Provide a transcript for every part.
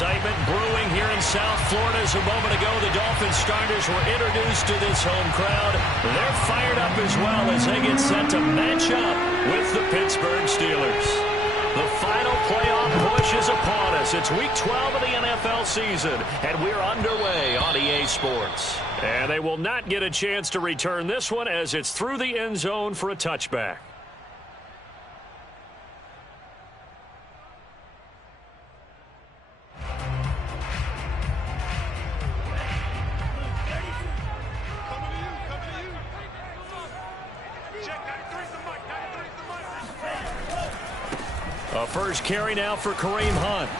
Excitement brewing here in South Florida as a moment ago the Dolphins starters were introduced to this home crowd. They're fired up as well as they get set to match up with the Pittsburgh Steelers. The final playoff push is upon us. It's Week 12 of the NFL season, and we're underway on EA Sports. And they will not get a chance to return this one as it's through the end zone for a touchback. A first carry now for Kareem Hunt.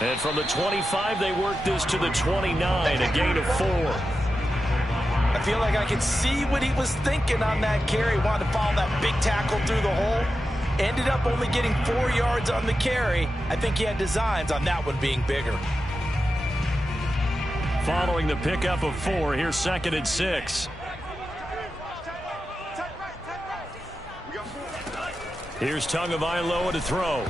And from the 25, they work this to the 29, a gain of 4. I feel like I could see what he was thinking on that carry. Wanted to follow that big tackle through the hole. Ended up only getting 4 yards on the carry. I think he had designs on that one being bigger. Following the pickup of 4, here's 2nd and 6. Here's Tagovailoa to throw.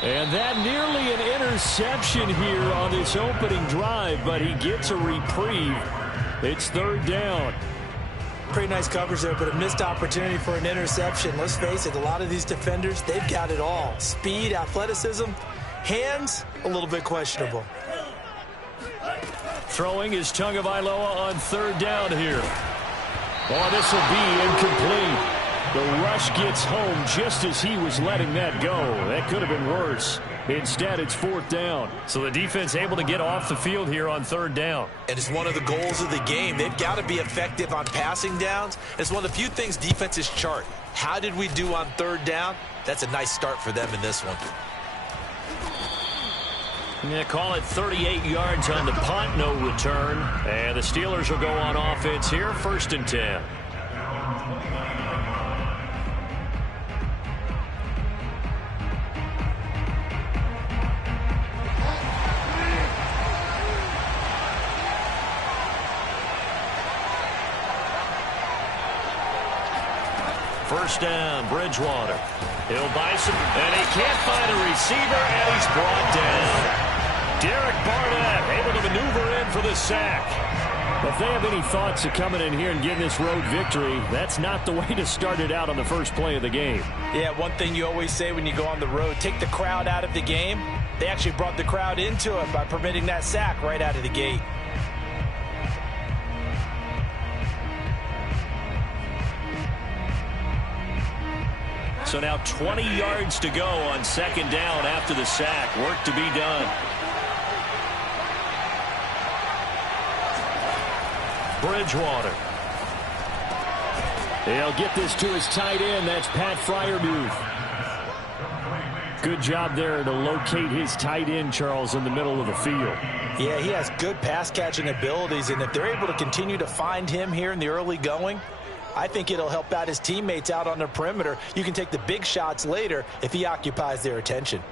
And that nearly an interception here on this opening drive, but he gets a reprieve. It's 3rd down. Pretty nice coverage there, but a missed opportunity for an interception. Let's face it, a lot of these defenders, they've got it all. Speed, athleticism, hands, a little bit questionable. Throwing is Tagovailoa on 3rd down here. Oh, this will be incomplete. The rush gets home just as he was letting that go. That could have been worse. Instead, it's 4th down. So the defense able to get off the field here on 3rd down. And it's one of the goals of the game. They've got to be effective on passing downs. It's one of the few things defenses chart. How did we do on 3rd down? That's a nice start for them in this one. Yeah, call it 38 yards on the punt, no return. And the Steelers will go on offense here, 1st and 10. First down, Bridgewater. He'll buy some, and he can't find a receiver, and he's brought down. Derek Barnett able to maneuver in for the sack. If they have any thoughts of coming in here and getting this road victory, that's not the way to start it out on the first play of the game. Yeah, one thing you always say when you go on the road, take the crowd out of the game. They actually brought the crowd into it by permitting that sack right out of the gate. So now 20 yards to go on 2nd down after the sack. Work to be done. Bridgewater. He'll get this to his tight end. That's Pat Freiermuth. Good job there to locate his tight end, Charles, in the middle of the field. Yeah, he has good pass-catching abilities, and if they're able to continue to find him here in the early going, I think it'll help out his teammates out on the perimeter. You can take the big shots later if he occupies their attention.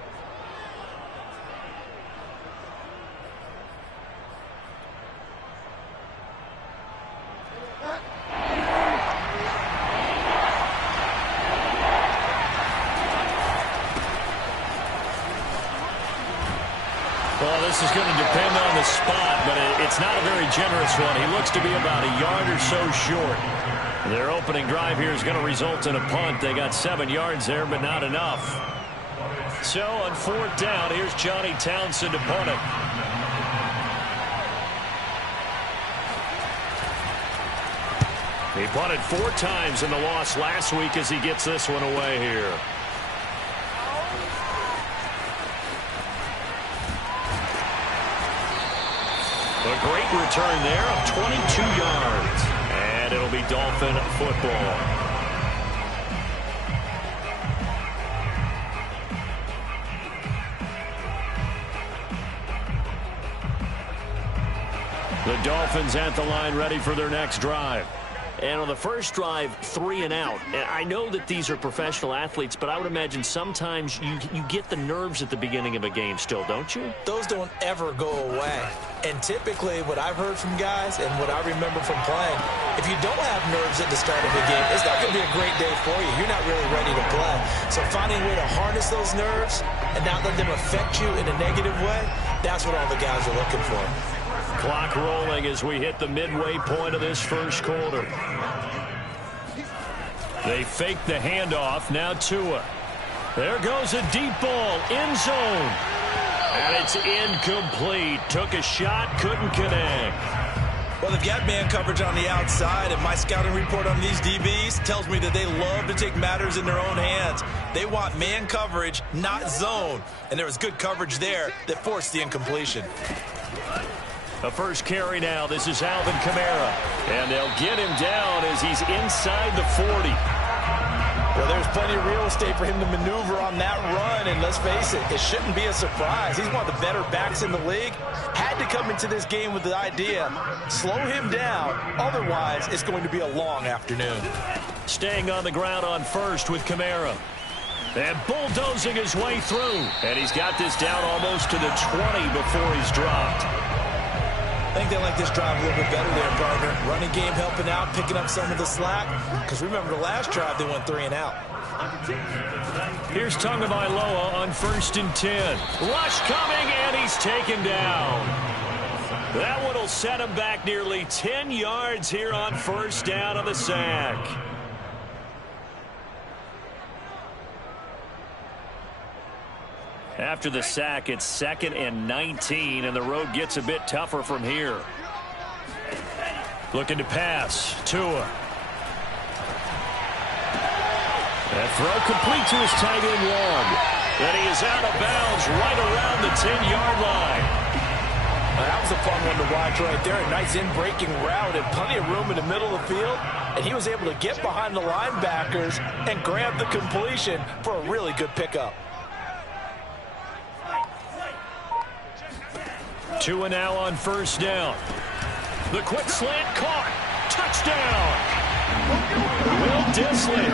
Well, this is going to depend on the spot, but it's not a very generous one. He looks to be about a yard or so short. Their opening drive here is going to result in a punt. They got 7 yards there, but not enough. So on 4th down, here's Johnny Townsend to punt it. He punted 4 times in the loss last week as he gets this one away here. A great return there of 22 yards. And it'll be Dolphin football. The Dolphins at the line ready for their next drive. And on the first drive, 3 and out. And I know that these are professional athletes, but I would imagine sometimes you get the nerves at the beginning of a game still, don't you? Those don't ever go away. And typically what I've heard from guys and what I remember from playing, if you don't have nerves at the start of a game, it's not going to be a great day for you. You're not really ready to play. So finding a way to harness those nerves and not let them affect you in a negative way, That's what all the guys are looking for. Clock rolling as we hit the midway point of this first quarter. They fake the handoff. Now Tua. There goes a deep ball. End zone. And it's incomplete. Took a shot. Couldn't connect. Well, they've got man coverage on the outside, and my scouting report on these DBs tells me that they love to take matters in their own hands. They want man coverage, not zone. And there was good coverage there that forced the incompletion. The first carry now. This is Alvin Kamara. And they'll get him down as he's inside the 40. Well, there's plenty of real estate for him to maneuver on that run, and let's face it, it shouldn't be a surprise. He's one of the better backs in the league. Had to come into this game with the idea, slow him down, otherwise it's going to be a long afternoon. Staying on the ground on first with Kamara. And bulldozing his way through. And he's got this down almost to the 20 before he's dropped. I think they like this drive a little bit better there, partner. Running game helping out, picking up some of the slack. Because remember, the last drive, they went 3 and out. Here's Tagovailoa on 1st and 10. Rush coming, and he's taken down. That one will set him back nearly 10 yards here on 1st down on the sack. After the sack, it's 2nd and 19, and the road gets a bit tougher from here. Looking to pass. Tua. That throw complete to his tight end long. And he is out of bounds right around the 10-yard line. That was a fun one to watch right there. A nice in-breaking route and plenty of room in the middle of the field. And he was able to get behind the linebackers and grab the completion for a really good pickup. Tua now on 1st down. The quick slant caught. Touchdown. Will Dissly,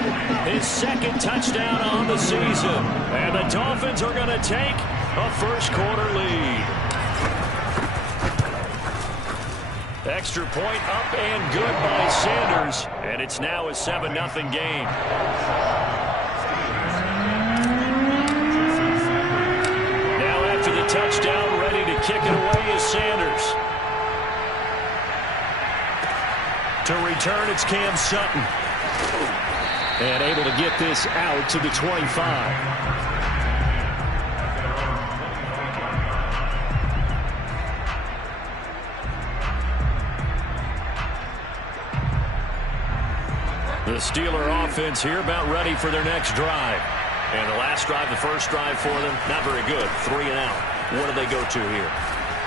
his 2nd touchdown on the season. And the Dolphins are going to take a first quarter lead. Extra point up and good by Sanders. And it's now a 7-0 game. Now after the touchdown, ready to kick it away is Sanders. To return, it's Cam Sutton. And able to get this out to the 25. The Steeler offense here about ready for their next drive. And the last drive, the first drive for them, not very good. 3 and out. What do they go to here?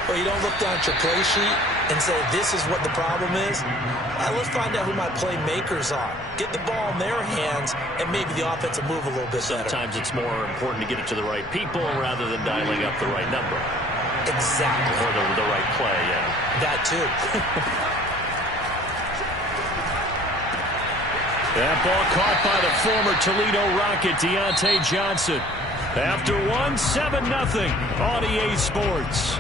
Well, you don't look down at your play sheet and say, this is what the problem is. Let's find out who my playmakers are. Get the ball in their hands, and maybe the offense will move a little bit better. Sometimes it's more important to get it to the right people rather than dialing up the right number. Exactly. Or the right play, yeah. That too. That ball caught by the former Toledo Rocket, Deontay Johnson. After 7-0 on EA Sports.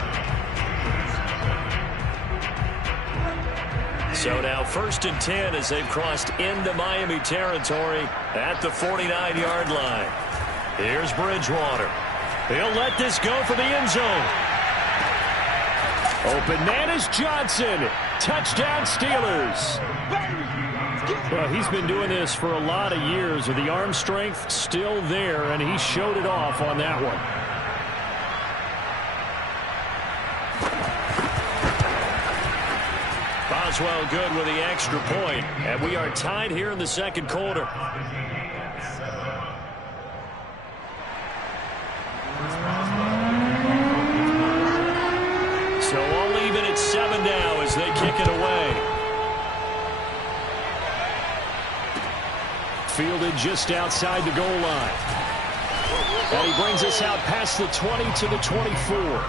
So now 1st and 10 as they've crossed into Miami territory at the 49-yard line. Here's Bridgewater. He'll let this go for the end zone. Open man is Johnson. Touchdown Steelers. Well, he's been doing this for a lot of years with the arm strength still there, and he showed it off on that one. Boswell good with the extra point, and we are tied here in the second quarter. So all even at 7 now as they kick it away. Fielded just outside the goal line. And he brings us out past the 20 to the 24.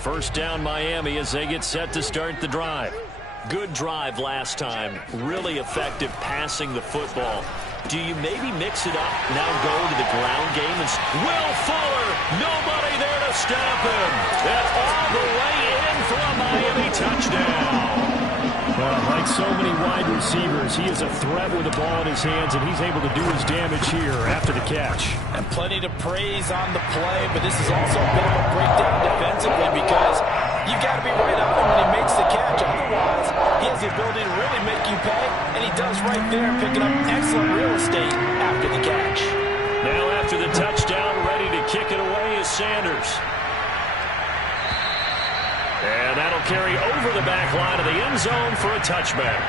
First down Miami as they get set to start the drive. Good drive last time. Really effective passing the football. Do you maybe mix it up, now go to the ground game? Will Fuller, nobody there to stop him. And all the way in for a Miami touchdown. Well, like so many wide receivers, he is a threat with the ball in his hands, and he's able to do his damage here after the catch. And plenty to praise on the play, but this is also a bit of a breakdown defensively because you've got to be right on him when he makes the catch. Otherwise, he has the ability to really make you pay, and he does right there, picking up excellent real estate after the catch. Now after the touchdown, ready to kick it away is Sanders. And that'll carry over the back line of the end zone for a touchback.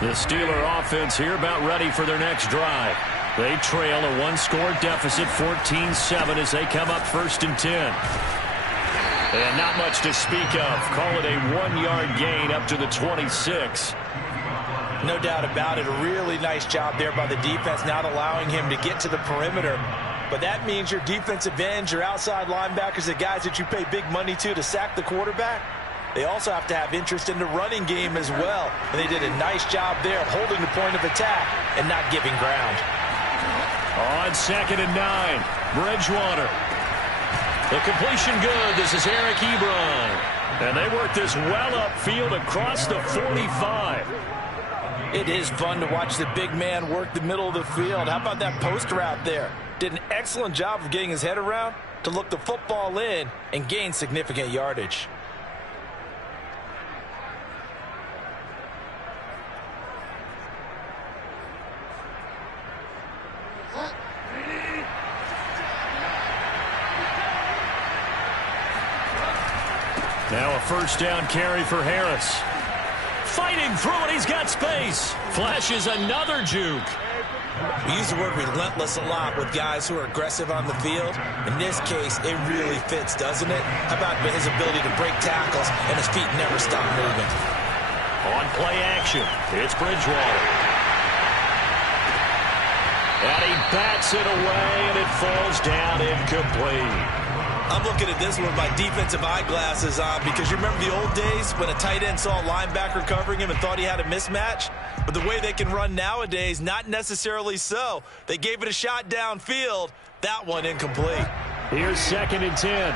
The Steeler offense here about ready for their next drive. They trail a one-score deficit, 14-7, as they come up 1st and 10. And not much to speak of. Call it a 1-yard gain up to the 26. No doubt about it. A really nice job there by the defense, not allowing him to get to the perimeter. But that means your defensive ends, your outside linebackers, the guys that you pay big money to sack the quarterback, they also have to have interest in the running game as well. And they did a nice job there holding the point of attack and not giving ground. On 2nd and 9, Bridgewater. The completion good. This is Eric Ebron. And they work this well upfield across the 45. It is fun to watch the big man work the middle of the field. How about that post route there? Did an excellent job of getting his head around to look the football in and gain significant yardage. Now a 1st down carry for Harris. Fighting through it, he's got space. Flashes another juke. We use the word relentless a lot with guys who are aggressive on the field. In this case, it really fits, doesn't it? How about his ability to break tackles and his feet never stop moving? On play action, it's Bridgewater. And he bats it away, and it falls down incomplete. I'm looking at this with my defensive eyeglasses on because you remember the old days when a tight end saw a linebacker covering him and thought he had a mismatch? But the way they can run nowadays, not necessarily so. They gave it a shot downfield. That one incomplete. Here's 2nd and 10.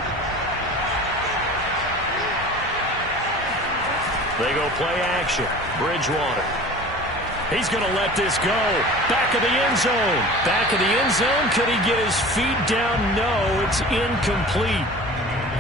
They go play action. Bridgewater. He's going to let this go. Back of the end zone. Back of the end zone. Could he get his feet down? No, it's incomplete.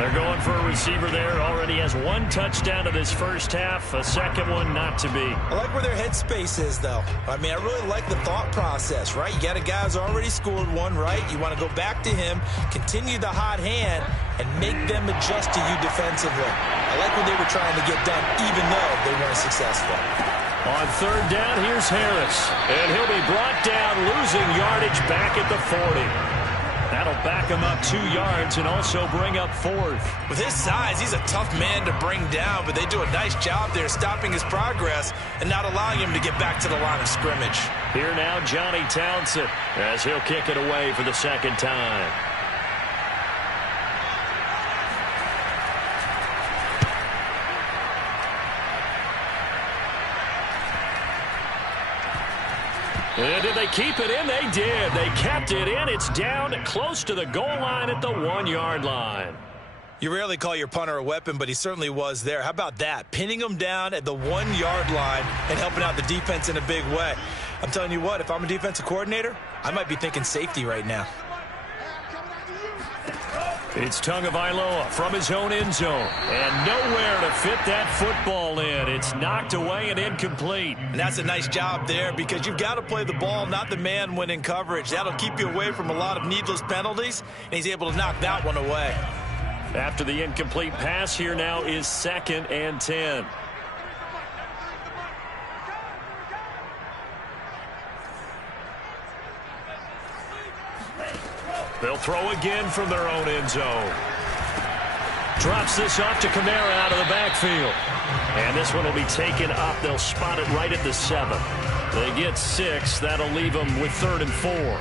They're going for a receiver there. Already has 1 touchdown to this first half. A second one not to be. I like where their headspace is, though. I mean, I really like the thought process, right? You got a guy who's already scored 1, right? You want to go back to him, continue the hot hand, and make them adjust to you defensively. I like what they were trying to get done, even though they weren't successful. On 3rd down, here's Harris. And he'll be brought down, losing yardage back at the 40. That'll back him up 2 yards and also bring up 4th. With his size, he's a tough man to bring down, but they do a nice job there stopping his progress and not allowing him to get back to the line of scrimmage. Here now, Johnny Townsend, as he'll kick it away for the 2nd time. And did they keep it in? They did. They kept it in. It's down close to the goal line at the 1-yard line. You rarely call your punter a weapon, but he certainly was there. How about that? Pinning him down at the 1-yard line and helping out the defense in a big way. I'm telling you what, if I'm a defensive coordinator, I might be thinking safety right now. It's Tagovailoa from his own end zone. And nowhere to fit that football in. It's knocked away and incomplete. And that's a nice job there because you've got to play the ball, not the man when in coverage. That'll keep you away from a lot of needless penalties, and he's able to knock that one away. After the incomplete pass, here now is 2nd and 10. They'll throw again from their own end zone. Drops this off to Kamara out of the backfield. And this one will be taken up. They'll spot it right at the 7. They get 6. That'll leave them with 3rd and 4.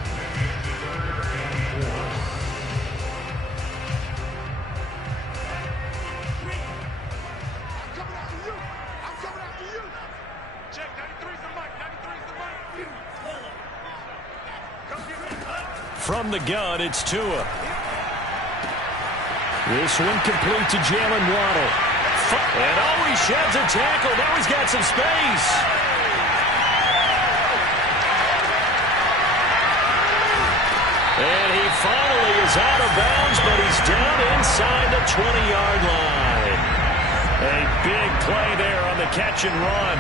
From the gun, it's Tua. This one complete to Jalen Waddle. And oh, he sheds a tackle. Now he's got some space. And he finally is out of bounds, but he's down inside the 20-yard line. A big play there on the catch and run.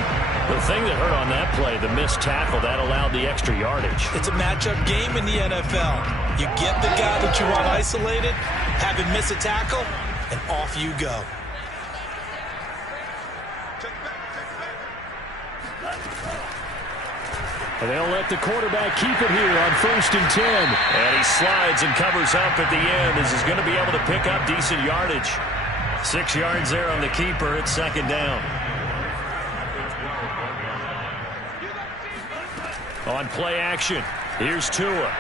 The thing that hurt on that play, the missed tackle, that allowed the extra yardage. It's a matchup game in the NFL. You get the guy that you want isolated, have him miss a tackle, and off you go. And they'll let the quarterback keep it here on 1st and 10. And he slides and covers up at the end as he's going to be able to pick up decent yardage. 6 yards there on the keeper. It's 2nd down. On play action, here's Tua.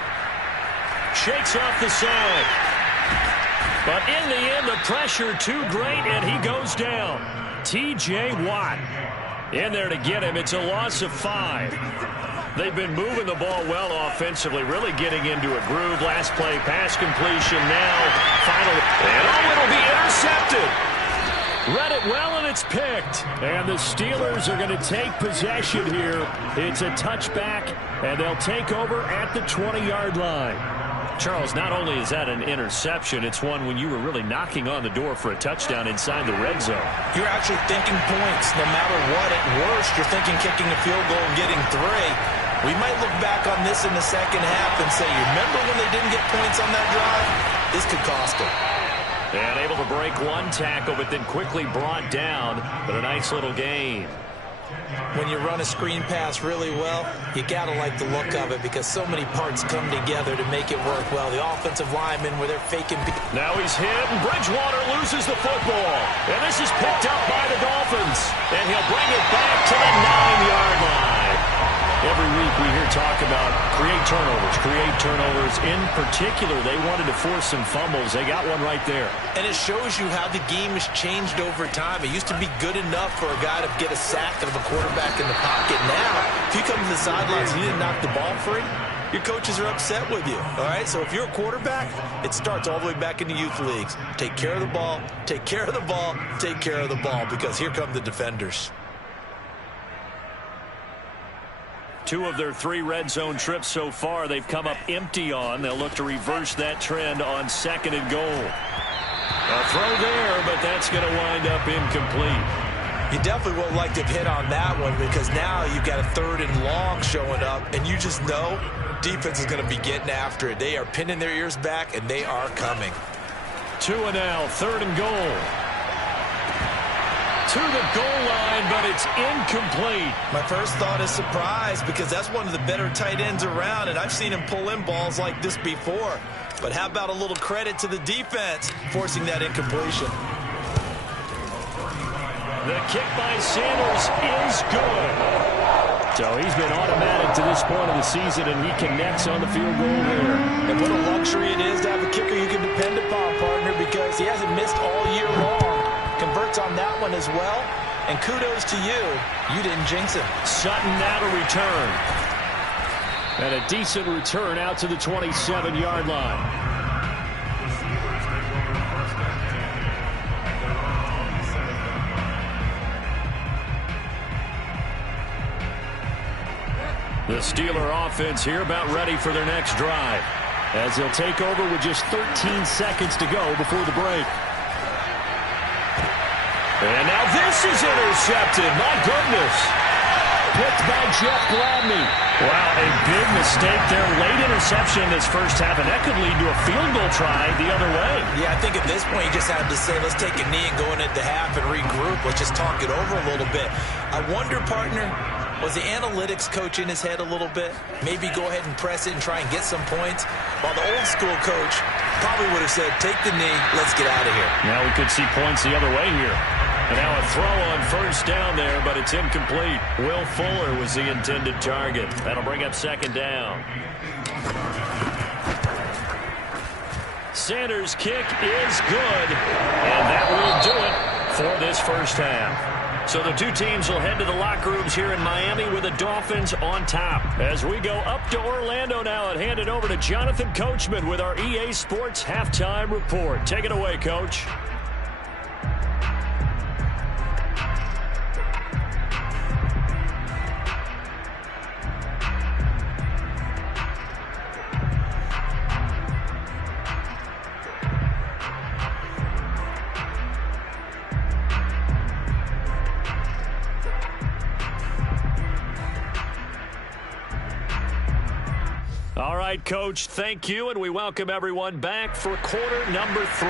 Shakes off the side. But in the end, the pressure too great, and he goes down. T.J. Watt in there to get him. It's a loss of 5. They've been moving the ball well offensively, really getting into a groove. Last play, pass completion now. Finally, and oh, it'll be intercepted. Read it well, and it's picked. And the Steelers are going to take possession here. It's a touchback, and they'll take over at the 20-yard line. Charles, not only is that an interception, it's one when you were really knocking on the door for a touchdown inside the red zone. You're actually thinking points no matter what. At worst, you're thinking kicking a field goal and getting 3. We might look back on this in the second half and say, you remember when they didn't get points on that drive? This could cost them. And able to break one tackle, but then quickly brought down. But a nice little gain. When you run a screen pass really well, you got to like the look of it because so many parts come together to make it work well. The offensive linemen where they're faking. Now he's hit, and Bridgewater loses the football. And this is picked up by the Dolphins. And he'll bring it back to the 9-yard line. Every week we hear talk about create turnovers. In particular, they wanted to force some fumbles. They got one right there. And it shows you how the game has changed over time. It used to be good enough for a guy to get a sack of a quarterback in the pocket. Now, if you come to the sidelines and you didn't knock the ball free, your coaches are upset with you. All right, so if you're a quarterback, it starts all the way back in the youth leagues. Take care of the ball, take care of the ball, take care of the ball, because here come the defenders. 2 of their 3 red zone trips so far they've come up empty on. They'll look to reverse that trend on 2nd and goal. A throw there, but that's going to wind up incomplete. You definitely would like to hit on that one because now you've got a 3rd and long showing up, and you just know defense is going to be getting after it. They are pinning their ears back, and they are coming. Tua now, 3rd and goal. To the goal line, but it's incomplete. My first thought is surprise because that's one of the better tight ends around, and I've seen him pull in balls like this before. But how about a little credit to the defense forcing that incompletion? The kick by Sanders is good. So he's been automatic to this point of the season, and he connects on the field goal there. And what a luxury it is to have a kicker you can depend upon, partner, because he hasn't missed all year long. Converts on that one as well. And kudos to you. You didn't jinx him. Sutton now to return. And a decent return out to the 27-yard line. The Steeler offense here about ready for their next drive. As they'll take over with just 13 seconds to go before the break. And now this is intercepted. My goodness. Picked by Jeff Gladney. Wow, a big mistake there. Late interception in this first half, and that could lead to a field goal try the other way. Yeah, I think at this point you just have to say, let's take a knee and go into half and regroup. Let's just talk it over a little bit. I wonder, partner, was the analytics coach in his head a little bit? Maybe go ahead and press it and try and get some points. While the old school coach probably would have said, take the knee, let's get out of here. Now we could see points the other way here. And now a throw on first down there, but it's incomplete. Will Fuller was the intended target. That'll bring up second down. Sanders' kick is good, and that will do it for this first half. So the two teams will head to the locker rooms here in Miami with the Dolphins on top. As we go up to Orlando now and hand it over to Jonathan Coachman with our EA Sports Halftime Report. Take it away, Coach. All right, Coach, thank you, and we welcome everyone back for quarter number 3.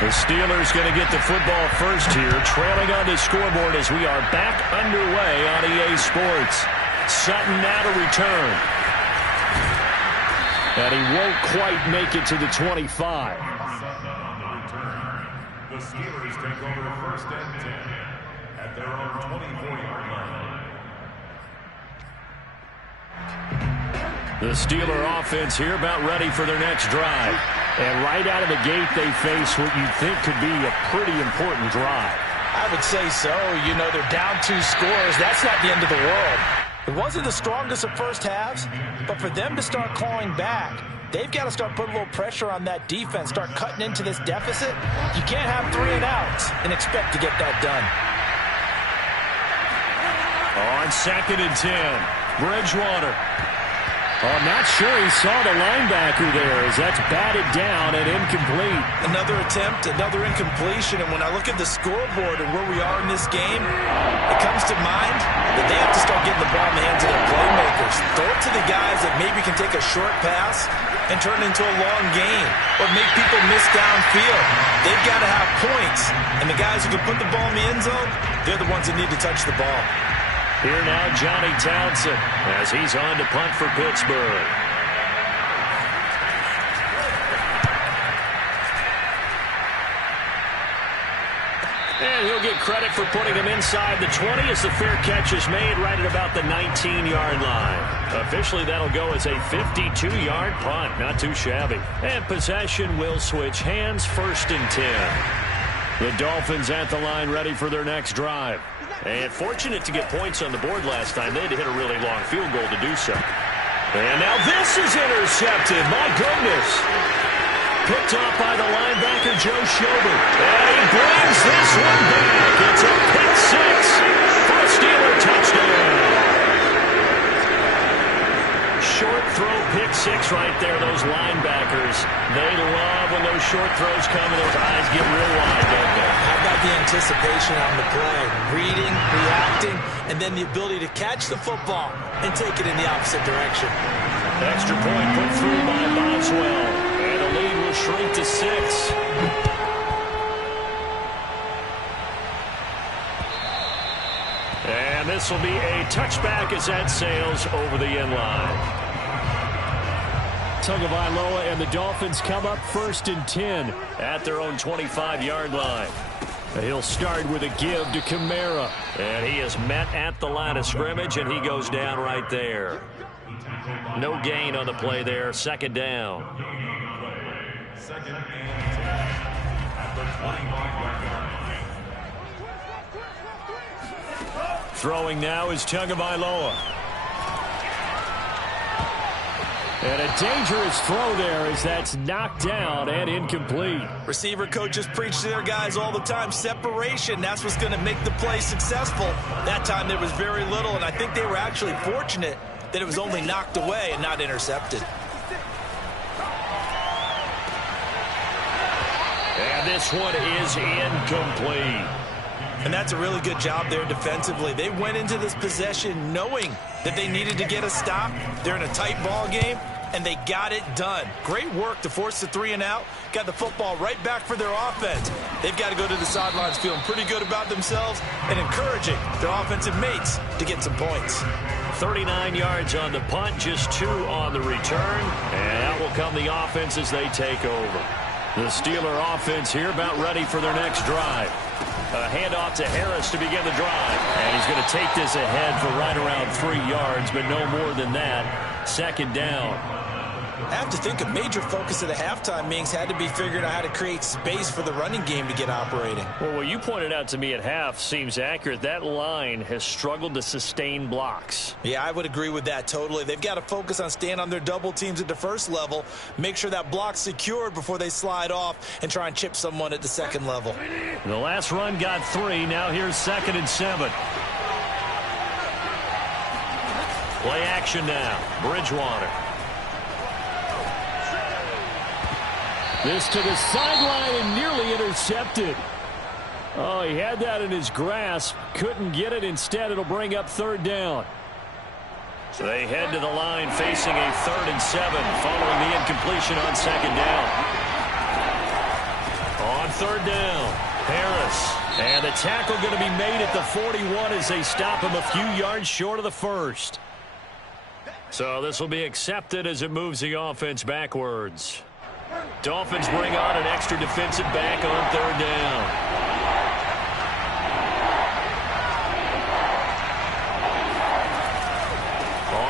The Steelers going to get the football first here, trailing on the scoreboard as we are back underway on EA Sports. Sutton now to return. And he won't quite make it to the 25. The Steelers take over first and 10 at their own 24-yard line. The Steeler offense here about ready for their next drive. And right out of the gate, they face what you think could be a pretty important drive. I would say so. You know, they're down 2 scores. That's not the end of the world. It wasn't the strongest of first halves, but for them to start clawing back, they've got to start putting a little pressure on that defense, start cutting into this deficit. You can't have 3 and outs and expect to get that done. On second and 10, Bridgewater. Oh, not sure he saw the linebacker there as that's batted down and incomplete. Another attempt, another incompletion, and when I look at the scoreboard and where we are in this game, it comes to mind that they have to start getting the ball in the hands of their playmakers. Throw it to the guys that maybe can take a short pass and turn it into a long gain or make people miss downfield. They've got to have points, and the guys who can put the ball in the end zone, they're the ones that need to touch the ball. Here now, Johnny Townsend, as he's on to punt for Pittsburgh. And he'll get credit for putting him inside the 20 as the fair catch is made right at about the 19-yard line. Officially, that'll go as a 52-yard punt. Not too shabby. And possession will switch hands, first and 10. The Dolphins at the line ready for their next drive. And fortunate to get points on the board last time. They had to hit a really long field goal to do so. And now this is intercepted. My goodness. Picked off by the linebacker, Joe Schobert. And he brings this one back. It's a pick 6 for a Steeler touchdown. Short throw, pick 6 right there. Those linebackers, they love when those short throws come and those eyes get real wide, don't they? How about the anticipation on the play? Reading, reacting, and then the ability to catch the football and take it in the opposite direction. Extra point put through by Boswell. And the lead will shrink to 6. And this will be a touchback as that sails over the end line. Tagovailoa and the Dolphins come up first and 10 at their own 25-yard line. He'll start with a give to Kamara. And he is met at the line of scrimmage, and he goes down right there. No gain on the play there. Second down. Second and 10 at the 25-yard line. Throwing now is Tagovailoa. And a dangerous throw there as that's knocked down and incomplete. Receiver coaches preach to their guys all the time. Separation, that's what's going to make the play successful. That time there was very little, and I think they were actually fortunate that it was only knocked away and not intercepted. And this one is incomplete. And that's a really good job there defensively. They went into this possession knowing that they needed to get a stop. They're in a tight ball game, and they got it done. Great work to force the 3 and out. Got the football right back for their offense. They've got to go to the sidelines feeling pretty good about themselves and encouraging their offensive mates to get some points. 39 yards on the punt, just 2 on the return. And out will come the offense as they take over. The Steeler offense here about ready for their next drive. A handoff to Harris to begin the drive. And he's going to take this ahead for right around 3 yards, but no more than that. Second down. I have to think a major focus of the halftime meetings had to be figuring out how to create space for the running game to get operating. Well, what you pointed out to me at half seems accurate. That line has struggled to sustain blocks. Yeah, I would agree with that totally. They've got to focus on staying on their double teams at the first level, make sure that block's secured before they slide off and try and chip someone at the second level. The last run got 3. Now here's 2nd and 7. Play action now. Bridgewater. This to the sideline and nearly intercepted. Oh, he had that in his grasp. Couldn't get it. Instead, it'll bring up 3rd down. So they head to the line facing a 3rd and 7 following the incompletion on 2nd down. On 3rd down, Harris. And the tackle going to be made at the 41 as they stop him a few yards short of the 1st. So this will be accepted as it moves the offense backwards. Dolphins bring on an extra defensive back on 3rd down.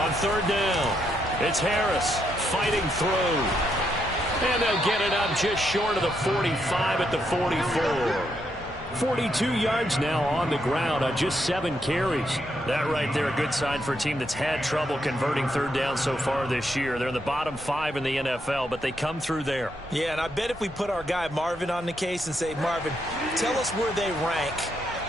On 3rd down, it's Harris fighting through. And they'll get it up just short of the 45 at the 44. 42 yards now on the ground on just 7 carries. That right there, a good sign for a team that's had trouble converting 3rd down so far this year. They're in the bottom 5 in the NFL, but they come through there. Yeah, and I bet if we put our guy Marvin on the case and say, Marvin, tell us where they rank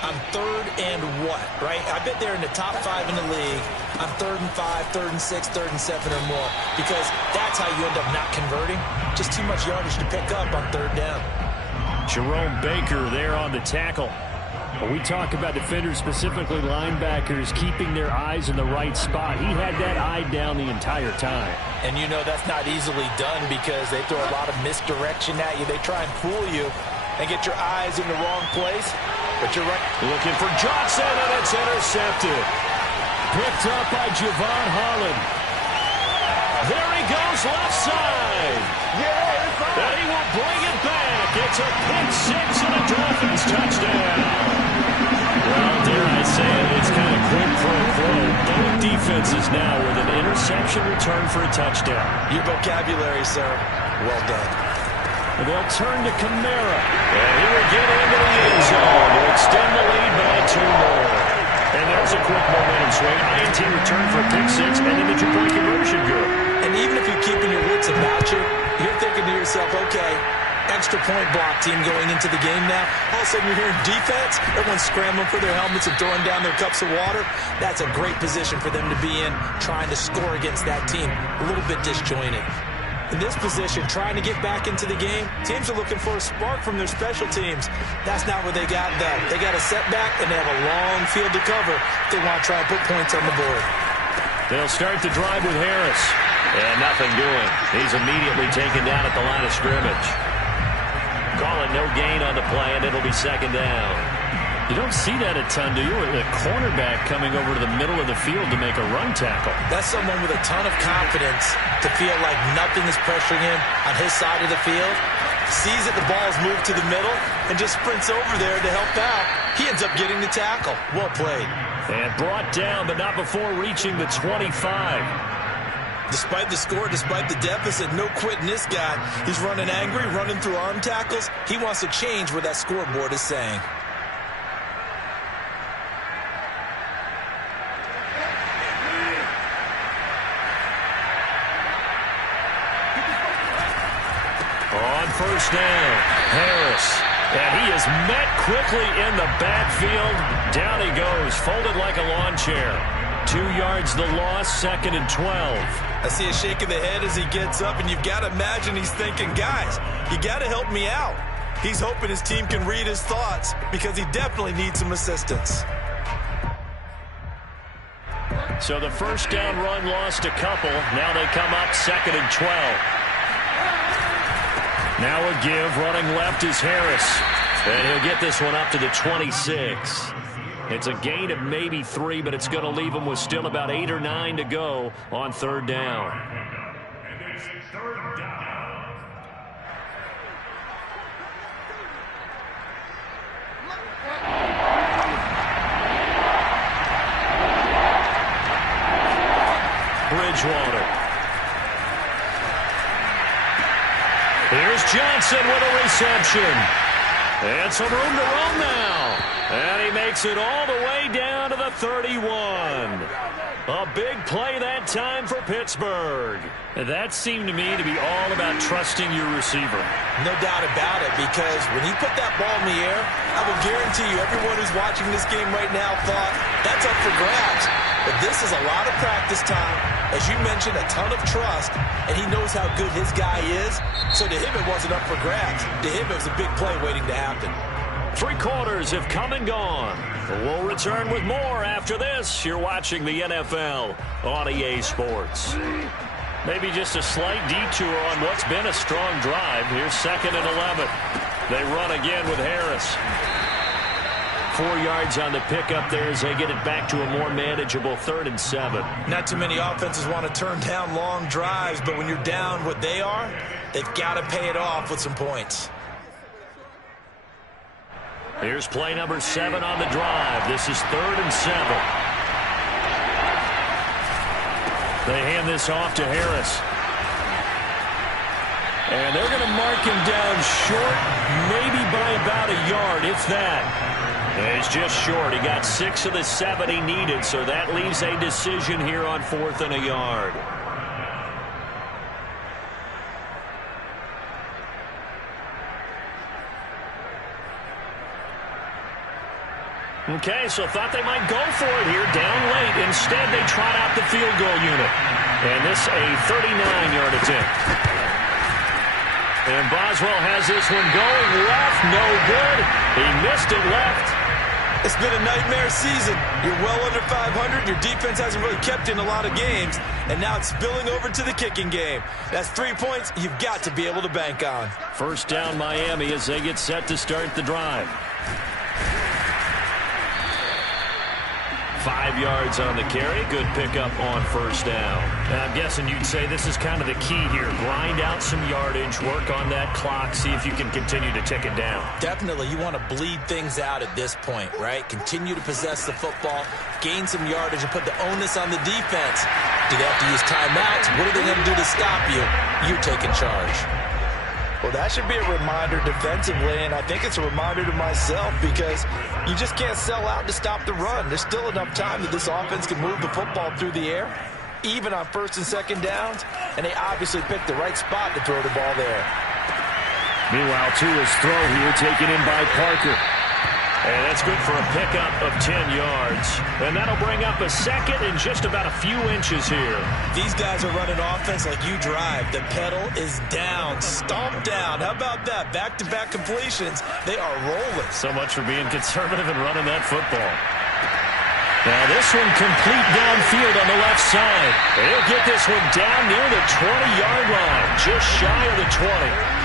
on 3rd and what, right? I bet they're in the top 5 in the league on 3rd and 5, 3rd and 6, 3rd and 7 or more, because that's how you end up not converting. Just too much yardage to pick up on 3rd down. Jerome Baker there on the tackle. When we talk about defenders, specifically linebackers, keeping their eyes in the right spot, he had that eye down the entire time. And you know that's not easily done because they throw a lot of misdirection at you. They try and fool you and get your eyes in the wrong place. But you're right. Looking for Johnson, and it's intercepted. Picked up by Javon Holland. There he goes, left side. And he will bring it back. It's a pick 6 and a Dolphins touchdown. Well, dare I say it, it's kind of quid pro quo. Both defenses now with an interception return for a touchdown. Your vocabulary, sir. Well done. And they'll turn to Kamara. And he will get into the end zone to extend the lead by 2 more. And there's a quick momentum swing. INT return for a pick 6 and then the 2-point conversion good. And even if you're keeping your wits about you, you're thinking to yourself, okay, extra point block team going into the game now. All of a sudden you're hearing defense. Everyone's scrambling for their helmets and throwing down their cups of water. That's a great position for them to be in, trying to score against that team. A little bit disjointed. In this position, trying to get back into the game, teams are looking for a spark from their special teams. That's not what they got done. They got a setback, and they have a long field to cover if they want to try and put points on the board. They'll start the drive with Harris. And nothing doing. He's immediately taken down at the line of scrimmage. Call it no gain on the play, and it'll be 2nd down. You don't see that a ton, do you? A cornerback coming over to the middle of the field to make a run tackle. That's someone with a ton of confidence to feel like nothing is pressuring him on his side of the field. Sees that the ball is moved to the middle and just sprints over there to help out. He ends up getting the tackle. Well played. And brought down, but not before reaching the 25. Despite the score, despite the deficit, no quitting this guy. He's running angry, running through arm tackles. He wants to change what that scoreboard is saying. On 1st down, Harris. And he is met quickly in the backfield. Down he goes, folded like a lawn chair. 2 yards the loss, 2nd and 12. I see a shake of the head as he gets up, and you've got to imagine he's thinking, guys, you got to help me out. He's hoping his team can read his thoughts because he definitely needs some assistance. So the 1st down run lost a couple. Now they come up 2nd and 12. Now a give, running left is Harris. And he'll get this one up to the 26. It's a gain of maybe 3, but it's going to leave him with still about 8 or 9 to go on 3rd down. And it's 3rd down. Bridgewater. Here's Johnson with a reception. And some room to run now. And he makes it all the way down to the 31. A big play that time for Pittsburgh. That seemed to me to be all about trusting your receiver. No doubt about it, because when he put that ball in the air, I will guarantee you everyone who's watching this game right now thought that's up for grabs. But this is a lot of practice time. As you mentioned, a ton of trust, and he knows how good his guy is. So to him, it wasn't up for grabs. To him, it was a big play waiting to happen. 3 quarters have come and gone. We'll return with more after this. You're watching the NFL on EA Sports. Maybe just a slight detour on what's been a strong drive. Here's 2nd and 11. They run again with Harris. 4 yards on the pickup there as they get it back to a more manageable 3rd and 7. Not too many offenses want to turn down long drives, but when you're down what they are, they've got to pay it off with some points. Here's play number 7 on the drive. This is 3rd and 7. They hand this off to Harris. And they're going to mark him down short, maybe by about a yard, if that. He's just short. He got 6 of the 7 he needed, so that leaves a decision here on 4th and a yard. Okay, so thought they might go for it here, down late. Instead, they trot out the field goal unit. And this a 39-yard attempt. And Boswell has this one going left, no good. He missed it left. It's been a nightmare season. You're well under 500. Your defense hasn't really kept in a lot of games. And now it's spilling over to the kicking game. That's 3 points you've got to be able to bank on. First down Miami as they get set to start the drive. 5 yards on the carry. Good pickup on 1st down. I'm guessing you'd say this is kind of the key here. Grind out some yardage, work on that clock, see if you can continue to tick it down. Definitely, you want to bleed things out at this point, right? Continue to possess the football, gain some yardage, and put the onus on the defense. Do they have to use timeouts? What are they going to do to stop you? You're taking charge. Well, that should be a reminder defensively, and I think it's a reminder to myself because you just can't sell out to stop the run. There's still enough time that this offense can move the football through the air, even on 1st and 2nd downs, and they obviously picked the right spot to throw the ball there. Meanwhile, Tua's throw here taken in by Parker. And that's good for a pickup of 10 yards. And that'll bring up a 2nd and just about a few inches here. These guys are running offense like you drive. The pedal is down, stomped down. How about that? Back-to-back completions. They are rolling. So much for being conservative and running that football. Now this one complete downfield on the left side. He'll get this one down near the 20-yard line, just shy of the 20.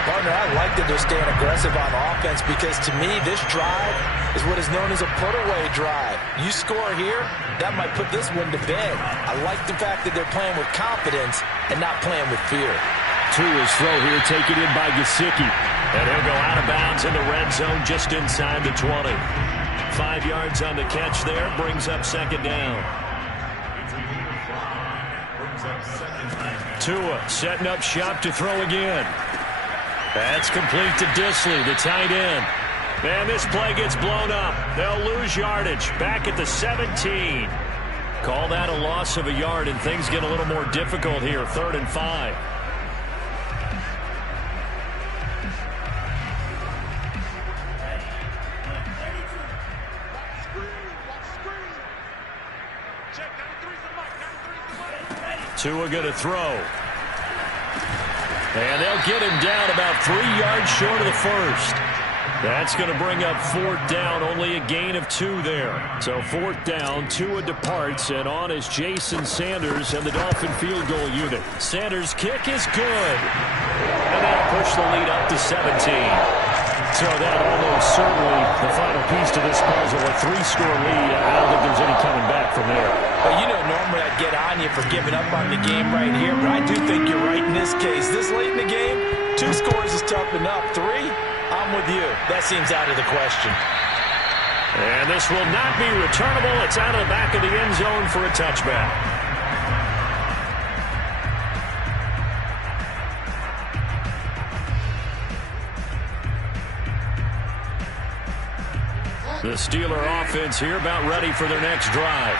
Partner, I like that they're staying aggressive on offense because, to me, this drive is what is known as a put-away drive. You score here, that might put this one to bed. I like the fact that they're playing with confidence and not playing with fear. Tua's throw here taken in by Gesicki. And he'll go out of bounds in the red zone just inside the 20. 5 yards on the catch there, brings up 2nd down. Tua setting up shop to throw again. That's complete to Disley, the tight end. And this play gets blown up. They'll lose yardage. Back at the 17. Call that a loss of a yard, and things get a little more difficult here. 3rd and 5. Tua going to throw. And they'll get him down about 3 yards short of the 1st. That's going to bring up 4th down, only a gain of 2 there. So 4th down, Tua departs, and on is Jason Sanders and the Dolphin field goal unit. Sanders' kick is good. And that'll push the lead up to 17. So that almost certainly the final piece to this puzzle, a 3-score lead. I don't think there's any coming back from there. Well, you know, normally I'd get on you for giving up on the game right here, but I do think you're right in this case. This late in the game, 2 scores is tough enough. 3, I'm with you. That seems out of the question. And this will not be returnable. It's out of the back of the end zone for a touchback. The Steeler offense here about ready for their next drive.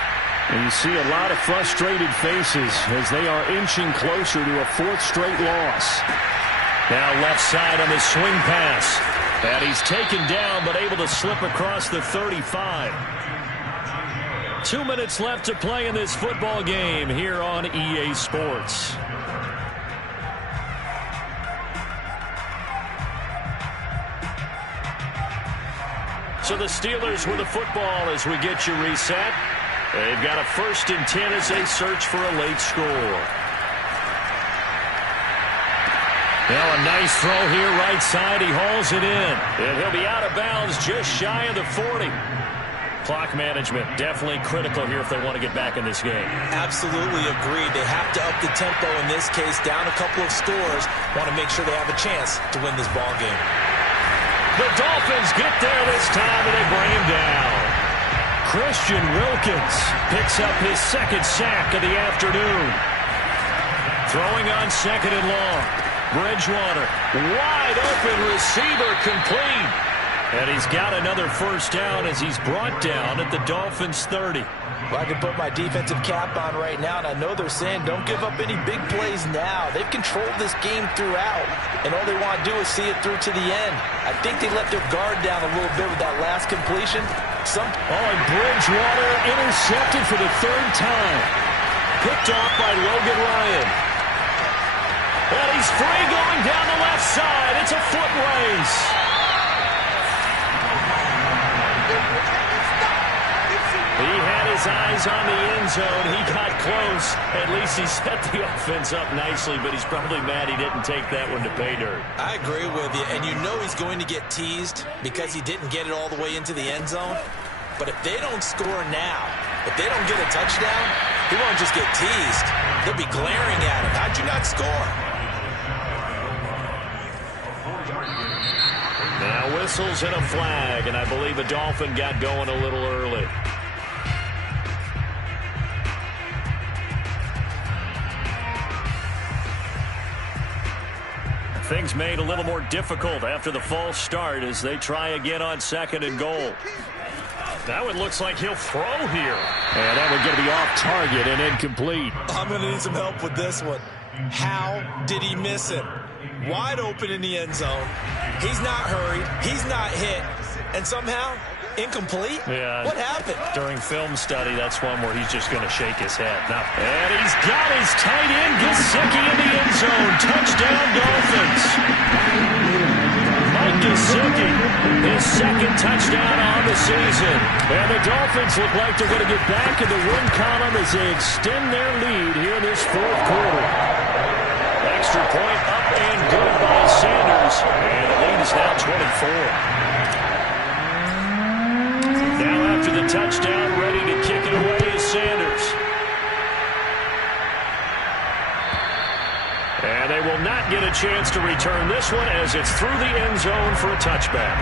And you see a lot of frustrated faces as they are inching closer to a fourth straight loss. Now left side on the swing pass. And he's taken down but able to slip across the 35. 2 minutes left to play in this football game here on EA Sports. So the Steelers with the football as we get you reset. They've got a 1st and 10 as they search for a late score. Now a nice throw here right side. He hauls it in. And he'll be out of bounds just shy of the 40. Clock management definitely critical here if they want to get back in this game. Absolutely agreed. They have to up the tempo in this case, down a couple of scores. Want to make sure they have a chance to win this ball game. The Dolphins get there this time, and they bring him down. Christian Wilkins picks up his 2nd sack of the afternoon. Throwing on 2nd and long. Bridgewater, wide open receiver, complete. And he's got another 1st down as he's brought down at the Dolphins' 30. Well, I can put my defensive cap on right now, and I know they're saying don't give up any big plays now. They've controlled this game throughout, and all they want to do is see it through to the end. I think they let their guard down a little bit with that last completion. And Bridgewater intercepted for the 3rd time. Picked off by Logan Ryan. And he's free going down the left side. It's a foot race. He had his eyes on the end zone. He got close. At least he set the offense up nicely, but he's probably mad he didn't take that one to pay dirt. I agree with you, and you know he's going to get teased because he didn't get it all the way into the end zone. But if they don't score now, if they don't get a touchdown, he won't just get teased. They'll be glaring at him. How'd you not score? Now whistles and a flag, and I believe a Dolphin got going a little early. Things made a little more difficult after the false start as they try again on 2nd and goal. That one looks like he'll throw here. And that one's going to be off target and incomplete. I'm going to need some help with this one. How did he miss it? Wide open in the end zone. He's not hurried. He's not hit. And somehow, incomplete? Yeah. What happened? During film study, that's one where he's just going to shake his head. Now, and he's got his tight end, Gesicki, in the end zone. Touchdown, Dolphins. Mike Gesicki, his 2nd touchdown on the season. And the Dolphins look like they're going to get back in the win column as they extend their lead here in this 4th quarter. Extra point up and good by Sanders. And the lead is now 24. Now after the touchdown, ready to kick it away is Sanders. And they will not get a chance to return this one as it's through the end zone for a touchback.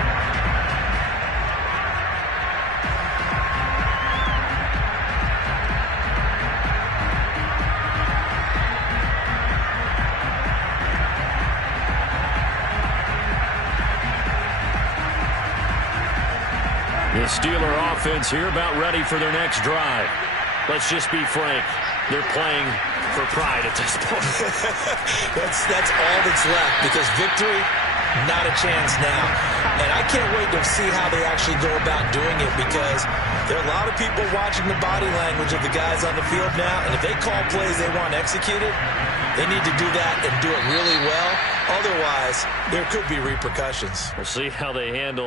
The Steeler offense here about ready for their next drive. Let's just be frank. They're playing for pride at this point. That's all that's left because victory, not a chance now. And I can't wait to see how they actually go about doing it because there are a lot of people watching the body language of the guys on the field now. And if they call plays they want executed, they need to do that and do it really well. Otherwise, there could be repercussions. We'll see how they handle